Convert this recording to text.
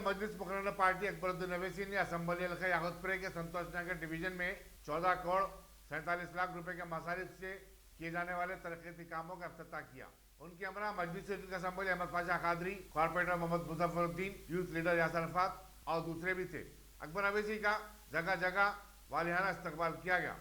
मजलिस मुकर्रर पार्टी अकबर ओवैसी ने असम्बली हल्का यागतपुरे के संतोष नगर डिवीजन में 14 करोड़ 47 लाख रुपए के मसारिफ से किए जाने वाले तरक्की कामों का अफ्ताह किया। उनके हमरा Majlis assembly Ahmed Pasha Quadri, corporator Mohammed Muzaffaruddin, youth leader Yasser Arafat और दूसरे भी थे। अकबर ओवैसी का जगह जगह वालिहाना इस्तकबाल किया गया।